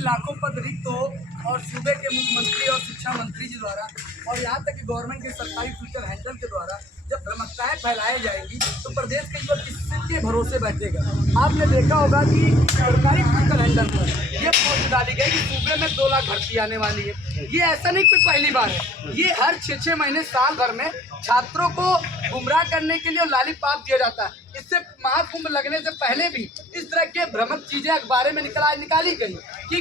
लाखों पद रिक्त हो और सूबे के मुख्यमंत्री और शिक्षा मंत्री जी द्वारा और यहाँ तक कि गवर्नमेंट के सरकारी ट्विटर हैंडल के द्वारा जब भ्रमकताएं फैलाई जाएंगी तो प्रदेश के युवक किसके भरोसे बैठेगा। आपने देखा होगा कि सरकारी ट्विटर हैंडल पर ये पोस्ट डाली गई कि सूबे में 2 लाख भर्ती आने वाली है। ये ऐसा नहीं कोई पहली बार है, ये हर 6 महीने साल भर में छात्रों को गुमराह करने के लिए लालीपाप दिया जाता है। इससे महाकुंभ लगने से पहले भी इस तरह के भ्रमक चीजें अखबार में निकाली गई कि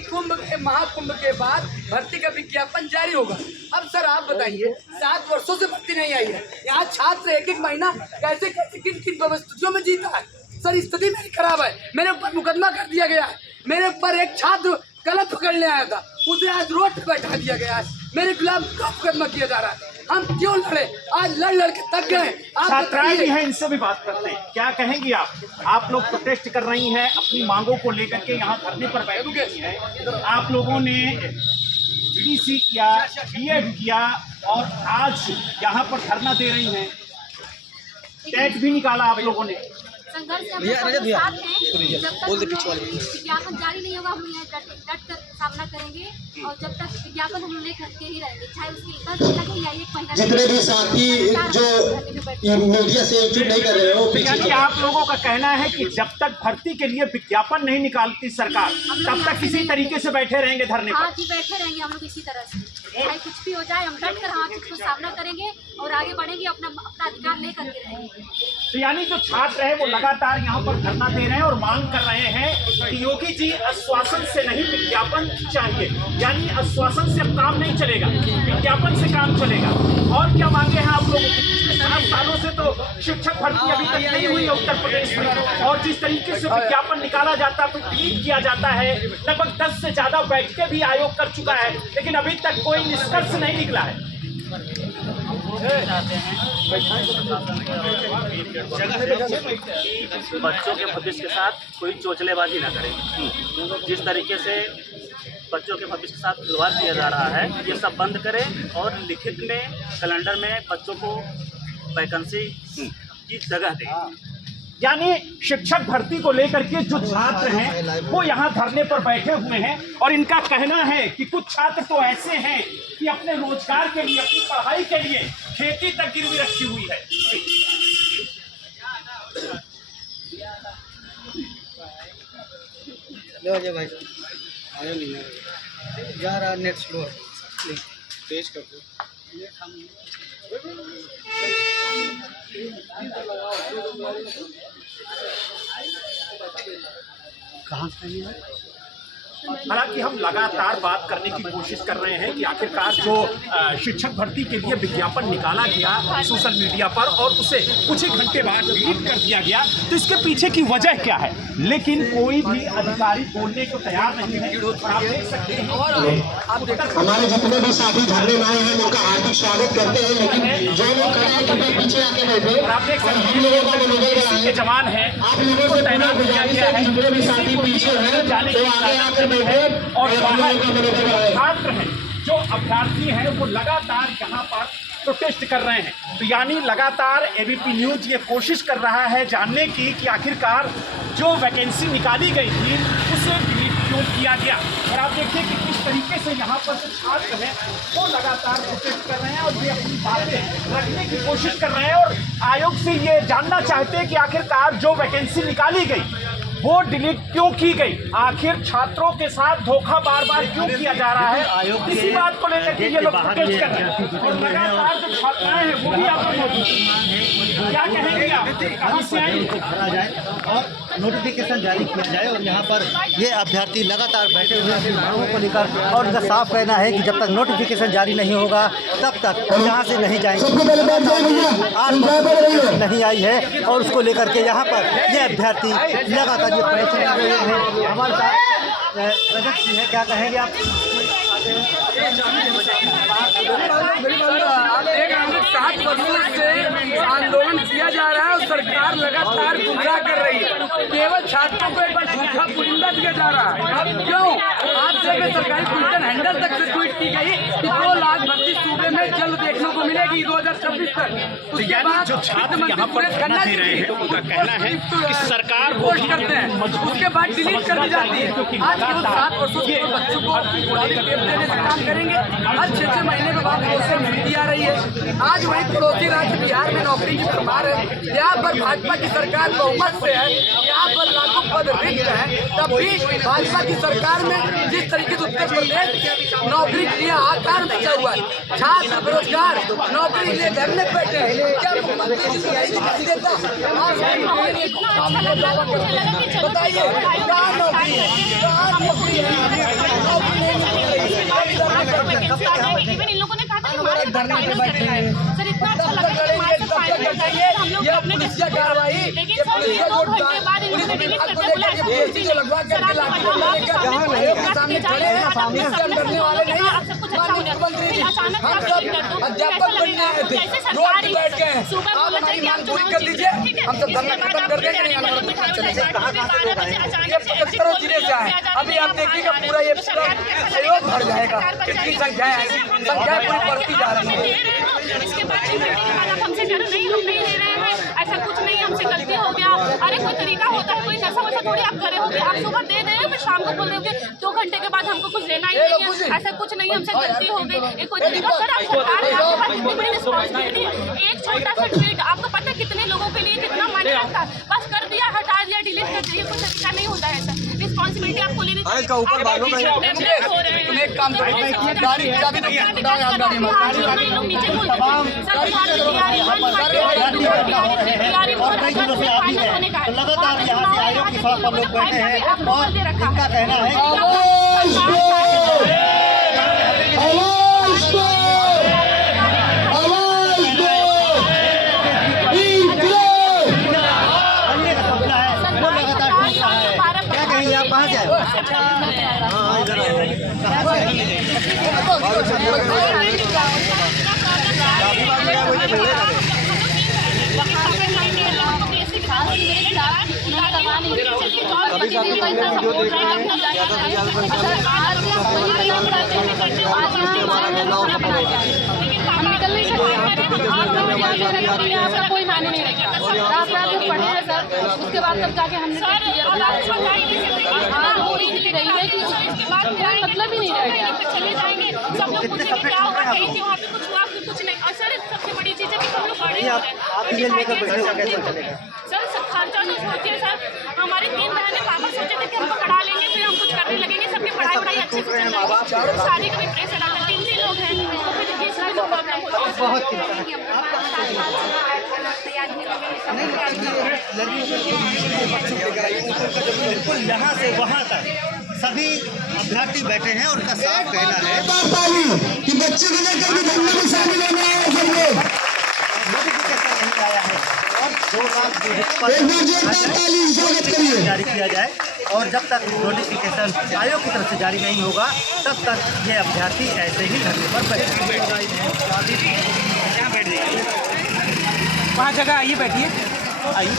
महाकुंभ के बाद भर्ती का विज्ञापन जारी होगा। अब सर आप बताइए, 7 वर्षों से भर्ती नहीं आई है, यहाँ छात्र एक महीना कैसे किन परिस्थितियों में जीता है। सर स्थिति मेरी खराब है, मेरे ऊपर मुकदमा कर दिया गया है, मेरे ऊपर एक छात्र कलम पकड़ने आया था, उसे आज रोड पर बैठा दिया गया है, मेरे खिलाफ क्या मुकदमा किया जा रहा है। हम क्यों लड़े, आज लड़ के थक गए। छात्राएं भी हैं, इनसे भी बात करते हैं। क्या कहेंगी आप लोग प्रोटेस्ट कर रही हैं अपनी मांगों को लेकर के, यहाँ धरने पर बैठी हैं। आप लोगों ने बीडीसी किया, बीएड किया और आज यहाँ पर धरना दे रही हैं। टेट भी निकाला आप लोगों ने। संघर्ष साथ हैं, जब तक विज्ञापन जारी नहीं होगा हम यहाँ डट कर सामना करेंगे और जब तक विज्ञापन हम लेकर ही रहेंगे, चाहे उसकी लगे या 1 महीना। जितने भी साथी जो मीडिया से एकजुट नहीं कर रहे हो, यानी आप लोगों का कहना है कि जब तक भर्ती के लिए विज्ञापन नहीं निकालती सरकार तब तक किसी तरीके से बैठे रहेंगे धरने पर। हाँ जी, बैठे रहेंगे हम लोग इसी तरह से, चाहे कुछ भी हो जाए हम डट कर हाथ उसको सामना करेंगे और आगे बढ़ेंगे, अपना अधिकार लेकर के रहेंगे। तो यानी जो छात्र है वो लगातार यहाँ पर धरना दे रहे हैं और मांग कर रहे हैं कि योगी जी आश्वासन से नहीं विज्ञापन चाहिए, यानी आश्वासन से अब काम नहीं चलेगा, विज्ञापन से काम चलेगा। और क्या मांगे हैं आप लोगों की? पिछले 7 सालों से तो शिक्षक भर्ती अभी तक नहीं हुई है उत्तर प्रदेश में, और जिस तरीके से विज्ञापन निकाला जाता है तो डिलीट किया जाता है। लगभग 10 से ज्यादा बैठकें भी आयोग कर चुका है, लेकिन अभी तक कोई निष्कर्ष नहीं निकला है। बच्चों के भविष्य के साथ कोई चोचलेबाजी न करें। जिस तरीके से बच्चों के भविष्य के साथ खिलवाड़ किया जा रहा है, ये सब बंद करें और लिखित में कैलेंडर में बच्चों को वैकेंसी की जगह दें। यानी शिक्षक भर्ती को लेकर के जो छात्र हैं वो यहाँ धरने पर बैठे हुए हैं और इनका कहना है कि कुछ छात्र तो ऐसे हैं कि अपने रोजगार के लिए, अपनी पढ़ाई के लिए खेती तक गिरवी रखी हुई है। भाई जा रहा नेट स्लो है, तेज कर दो। कहाँ से है? हालांकि हम लगातार बात करने की कोशिश कर रहे हैं कि आखिरकार जो शिक्षक भर्ती के लिए विज्ञापन निकाला गया सोशल मीडिया पर और उसे कुछ ही घंटे बाद डिलीट कर दिया गया, तो इसके पीछे की वजह क्या है, लेकिन कोई भी अधिकारी बोलने को तैयार नहीं है। आप देख सकते हैं हमारे जितने भी साथी धरने में आए हैं उनका हार्दिक स्वागत करते हैं, लेकिन जो लोग पीछे आके बैठे, आप देख सकते हैं के जवान हैं, आप लोगों को तैनात किया गया है। जितने भी साथी पीछे हैं तो आगे आकर और छात्र हैं, जो अभ्यर्थी हैं वो लगातार यहाँ पर प्रोटेस्ट कर रहे हैं। तो यानी लगातार एबीपी न्यूज ये कोशिश कर रहा है जानने की कि आखिरकार जो वैकेंसी निकाली गई थी उसे डिलीट क्यों किया गया। और आप देखिए कि किस तरीके से यहाँ पर जो छात्र हैं वो लगातार प्रोटेस्ट कर रहे हैं और ये अपनी बातें रखने की कोशिश कर रहे हैं और आयोग से ये जानना चाहते हैं कि आखिरकार जो वैकेंसी निकाली गई वो डिलीट क्यों की गई, आखिर छात्रों के साथ धोखा बार बार क्यों किया जा रहा है। इसी बात को लेकर के ये लोग प्रोटेस्ट कर रहे हैं और लगातार जो छात्राएं हैं वो भी आप क्या कहेंगे आप, कहाँ से आएंगे? भरा जाए और नोटिफिकेशन जारी किया जाए और यहाँ पर ये अभ्यर्थी लगातार बैठे हुए हैं मांगों को लेकर, और उनका साफ कहना है कि जब तक नोटिफिकेशन जारी नहीं होगा तब तक यहाँ से नहीं जाएंगे। आज नहीं आई है और उसको लेकर के यहाँ पर ये अभ्यर्थी लगातार ये परेशान हैं। हमारे साथ रजत सिंह है, क्या कहेंगे आप? एक 7 वर्षों से आंदोलन किया जा रहा है और सरकार लगातार गुमराह कर रही है, केवल छात्रों को एक बार झूठा पुलिंदा दिया जा रहा है। क्यों? आज से सरकारी ट्विटर हैंडल तक से ट्वीट की गई कि 2 लाख भर्ती सूबे में जल्द देखने को मिले। चलेगी 2026 तक। तो यानी जो छात्र यहाँ पर धरना दे रहे हैं उनका कहना है कि सरकार पोस्ट करते हैं, उसके बाद डिलीट कर दी जाती है। आज वो 7 वर्षों के बच्चों को गुलाबी टेप देने से काम करेंगे। हर 6 महीने के बाद उससे मिलती आ रही है। आज वही पड़ोसी राज्य बिहार में नौकरी की भरमार है। यहाँ पर भाजपा की सरकार बहुमत से है, यहाँ पर लाखों पद रिक्त है, तब भी भाजपा की सरकार में जिस तरीके से उत्तर प्रदेश नौकरी के लिए आकार मचा हुआ है, छात्र बेरोजगार नौकरी के लिए धरने पे बैठे हैं। क्या मुख्यमंत्री जी को नहीं दिखाई देता? आप बताइए कहाँ नौकरी है, कहाँ नौकरी है? इवन इन लोगों ने कहा था कि मार्च तक फाइनल करेंगे। सर इतना अच्छा लगा कि मार्च तक फाइनल करते हैं, हम लोग अपने पुलिसिया कार्रवाई, लेकिन सर ये 2 घंटे बाद इन लोगों ने डिलीट करके बोला ऐसा कुछ भी नहीं। सर आप आयोग के सामने खड़े हैं, सामने से करने वाले नहीं हैं। मुख्यमंत्री अचानक आप डिलीट कर दो, अध्यापक बनने आए थे, रोड पे बैठ गए हैं। आप हमारी मांग पूरी कर दीजिए, हम सब धरना खत्म कर देंगे। नहीं आने वाला ये 75 जिले से आए। अभी आप देखिएगा पूरा ये सहयोग भर जाएगा। कितनी संख्या है, संख्या पूरी बढ़ती जा रही है। इसके बाद हमसे कह रहे नहीं, हम नहीं ले रहे हैं, ऐसा कुछ नहीं, हमसे गलती हो गया। अरे कोई तरीका होता है, कोई नशा वशा थोड़ी आप करे होगे। आप सुबह दे रहे हो, फिर शाम को बोल रहे होगे 2 घंटे के बाद हमको कुछ लेना ही नहीं है, ऐसा कुछ नहीं, हमसे गलती हो गई। ये कोई तरीका? सर आप सरकार है, आपके पास इतनी बड़ी रिस्पॉन्सिबिलिटी है। एक छोटा सा ट्वीट आपको पता है कितने लोगों के लिए कितना मायने रखता है। बस कर दिया, हटा दिया, डिलीट कर दिया, कोई तरीका नहीं होता है। सर रिस्पॉन्सिबिलिटी आपको लेनी चाहिए। का ऊपर बालों में तुम एक काम करो, गाड़ी चाबी दो, गाड़ी में लोग नीचे बोलते हैं सर लगातार यहाँ से आयोग के साथ हम लोग बैठे हैं और इनका कहना है क्या कहेंगे आप? कहाँ जाए? हाँ इधर कोई मायने नहीं रखेगा। आप पढ़े हैं सर, उसके बाद तब जाके हमने नहीं रही है कि इसके बाद मतलब ही नहीं रहेगा। चले जाएंगे सब लोग पूछेंगे क्या हुआ, कहीं थी वहाँ पे कुछ हुआ, फिर कुछ नहीं। और सर सबसे बड़ी चीज़ है कि हम लोग बड़े हो रहे हैं। सर खर्चा तो सोचिए सर, हमारी 3 बहनें पापा सोचे थे कि हमको पढ़ा लेंगे, फिर हम कुछ करने लगेंगे, सबकी पढ़ाई अच्छे से चल जाएगी। शादी का भी प्रेशर आता है, 3 लोग हैं, तो फिर ये सारी प्रॉब्लम होती है। बिल्कुल यहाँ से वहाँ तक सभी अभ्यर्थी बैठे हैं और उनका साफ कहना है कि बच्चे को लेकर भी धरने में शामिल होना है। नोटिफिकेशन नहीं आया है और 2 लाख जारी किया जाए और जब तक नोटिफिकेशन आयोग की तरफ से जारी नहीं होगा तब तक ये अभ्यर्थी ऐसे ही धरने पर बैठेंगे। वहाँ जगह आइए, बैठिए, आइए।